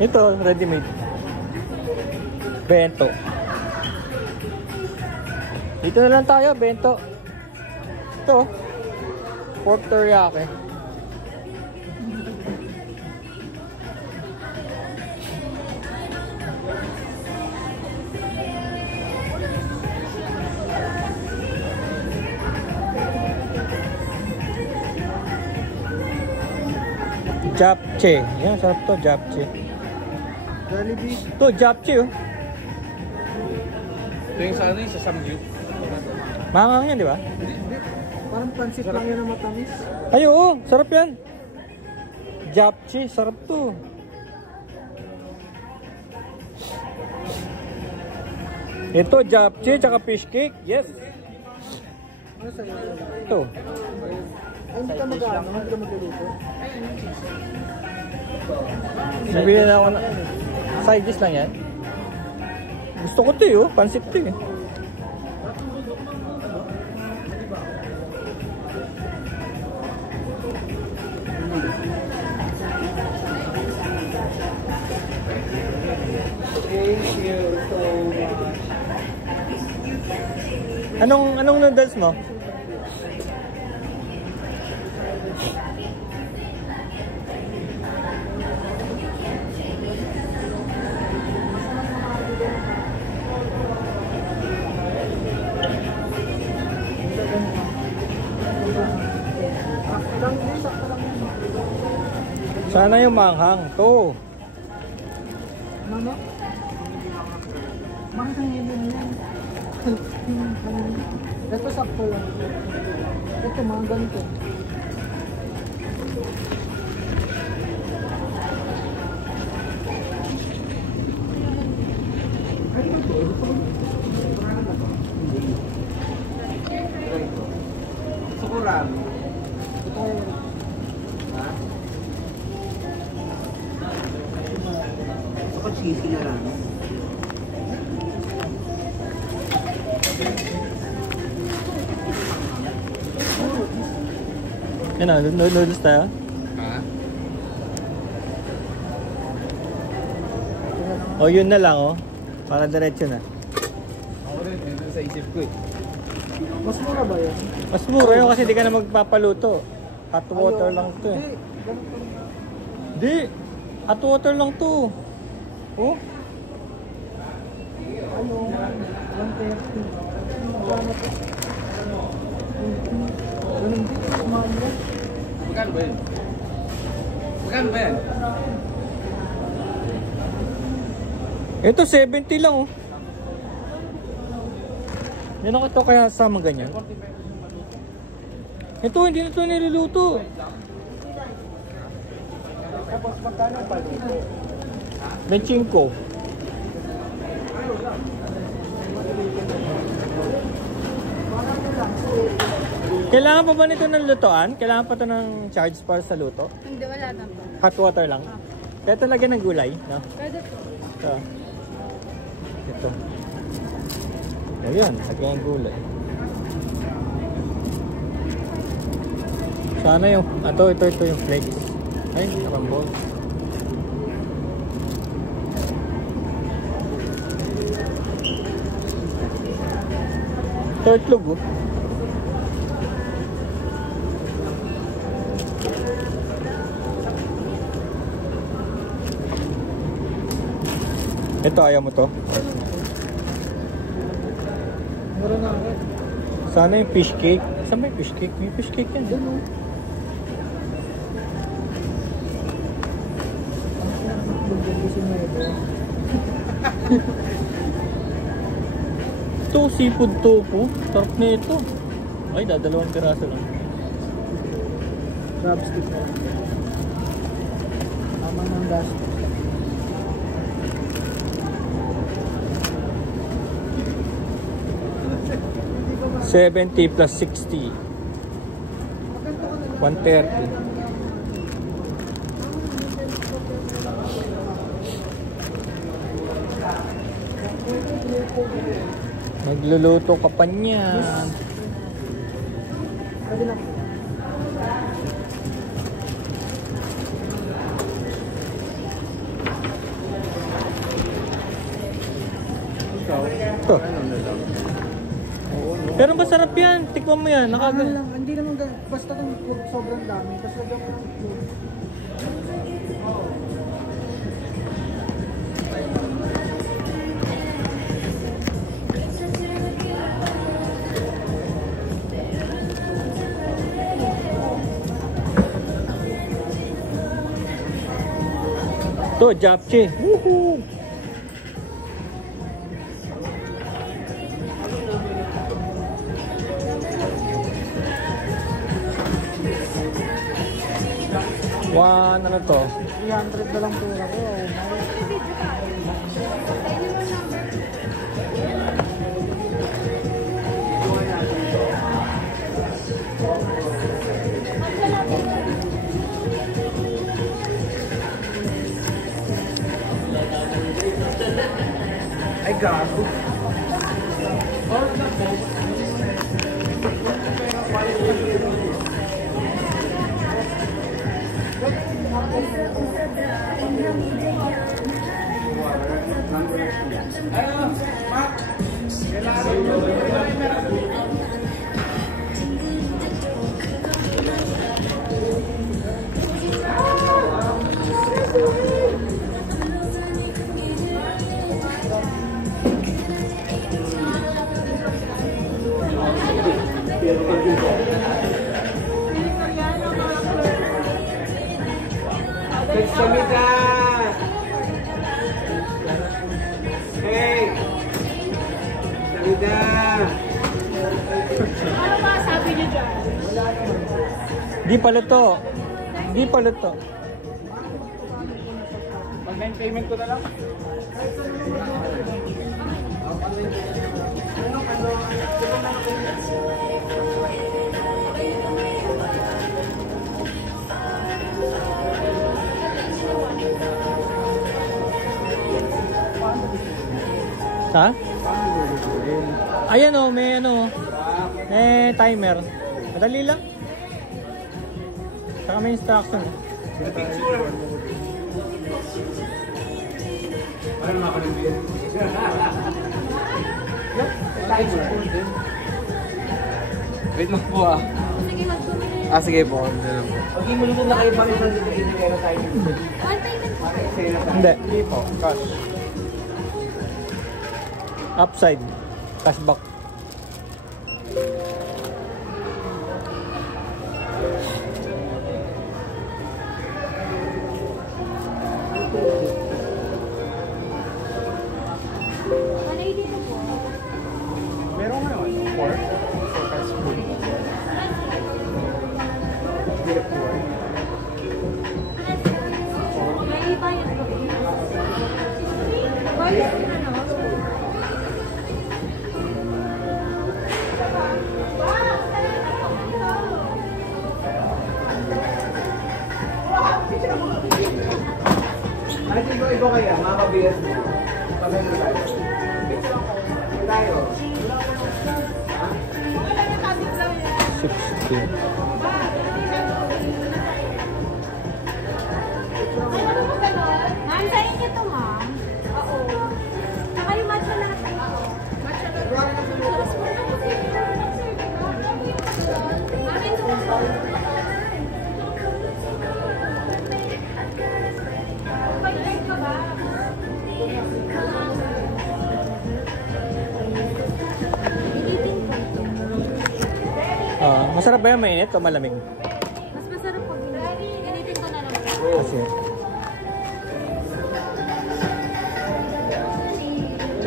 Ito, ready-made. Bento. Dito na lang tayo, bento. Ito. Pork teriyaki. Japchae. Yan, sarap to, japchae. Jollibee. Ito, japchae oh. Ito yung sa ano yung sa Samgyup. Mangang yan, di ba? Hindi. Parang pansit lang yan na matamis. Ay, oo. Sarap yan. Japchae. Sarap to. Ito, japchae, tsaka fish cake. Yes. Ano sa'yo? Ito. Ay, hindi ka mag-ano? Hindi ka magluluto? Nabili na ako na. Side dish lang yan. Gusto ko ito eh, oh. Pansit ito eh. Thank you so much. Anong noodles mo? Sana yung manghang to. Ano? Manghang yun yan. Ito sakto lang. Ito mga ganito. Sukuran. Ito Saka cheesy na lang. Yan o, noodles tayo. Ha? O yun na lang oh. Para diretso na. Ako rin, dito sa isip ko eh. mas mura ba yan? Mas mura yun kasi di ka na magpapaluto. Hot water lang to eh. Di! Hot water lang to. Oh? Ano? 130. Magkano to? Ganun din. Mas mahal yan. Magkano ba yun? Magkano ba yan? Ito 70 lang oh. Yan ako ito kaya sama ganyan. Ito hindi na ito niluluto. Tapos magkano pa? 25. Kailangan pa ba nito ng lutoan? Kailangan pa ito ng charge para sa luto? Hindi, wala na po. Hot water lang? Kaya talaga ng gulay, no? Pwede po. Ito. Ayan, lagyan ng gulay. Sana yung, ito yung flakes. Ay, nakambol. Ito itlog oh. Ito, ayaw mo to? Mura na ako. Sana yung fish cake. Saan ba yung fish cake? May fish cake yan. Doon o. Ito, seafood tofu. Sarap na ito. Ay, dadalawang piraso lang. Crab stick na lang. Tama ng last. $70 plus $60. $130. Magluluto ka pa niyan. Pwede na. Ano na lang. Oo, no? Pero masarap yan. Tikman mo yan. Ano lang, hindi naman basta kung sobrang dami. Tapos lagyan mo ng itlog. To, japchae. Woohoo! Ano to? 300 na lang pura ko. Ay, gago. Samida! Hey! Samida! Ano ba sabi niyo dyan? Di paluto. Di paluto. Pag-main payment ko na lang. Ha? Ayan o, may ano. May timer. Madali lang. Saka may instruction. Ano naman ako ng beer? Wait lang po ah. Sige, mag-comment. Ah, sige po. Okay, mulunod na kayo bakit nandito kayo tayo. One payment po. Hindi. Hindi po, cash. Upside. Cashback. Ano yung dito po? Meron ngayon, pork. For fast food. Beef pork. May bayad po. Bayad ano? Ay, iba kaya, mga kabiyas mo. Pagano tayo? Tayo. 60. Ma'am, sa inyo to, ma'am? Oo. Saka yung matcha latte. Matcha latte. Ma'am, ito po. Pag-like ka ba? Masarap ba yan? Mainit o malamig? Mas masarap pag initin ko na lang po. Kasi.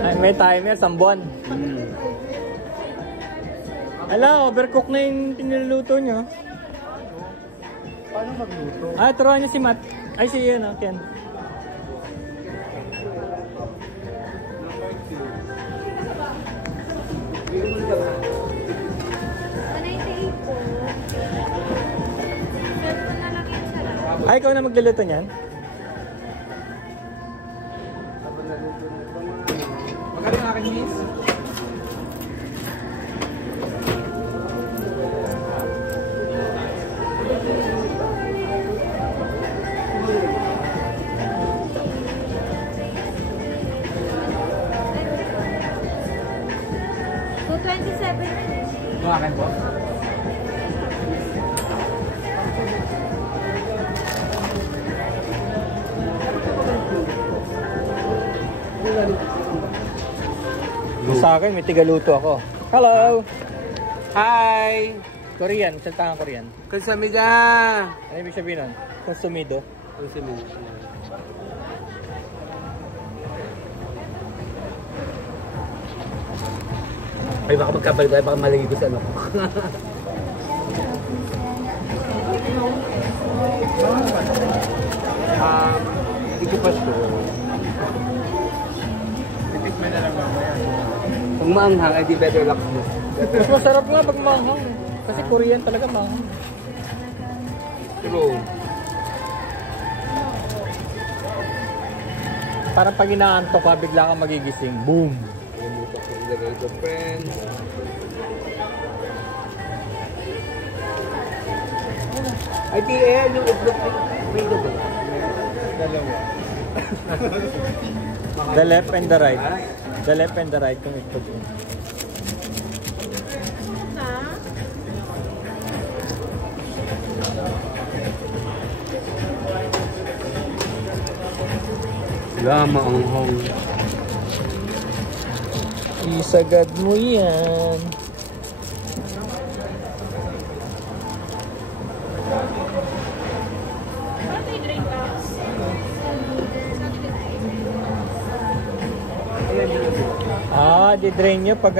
Ay, may timer, 1 buwan. Ala, overcook na yung piniluluto nyo. Paano magluto? Ah, turuan niyo si Matt. Ay, si ano, Ken. Ay, ikaw na magluluto niyan? Magkano yung akin, miss? akin po. Sa akin, may tigaluto ako. Hello! Hi! Korean, salita kang Korean. Kamsahamnida! Ano ibig sabihin nun? Konsumido. Kamsahamnida. Ay, baka magkabalik tayo, baka malagi ko sa ano ko. Hindi ko pa sure. Titikman na lang mamaya. Kung maanghang, ay di better luck mo. Mas masarap nga pag manghang. Kasi Korean talaga manghang. True. Parang pag inaantok ka, bigla kang magigising. Boom! Kalimutan ko ilagay ito, friends. Ay, TL, yung itlog, may itlog ba? Dalawa. The left and the right. The left and the right kung ito. Lama ang hong. Isagad mo yan. Di-drain nyo pag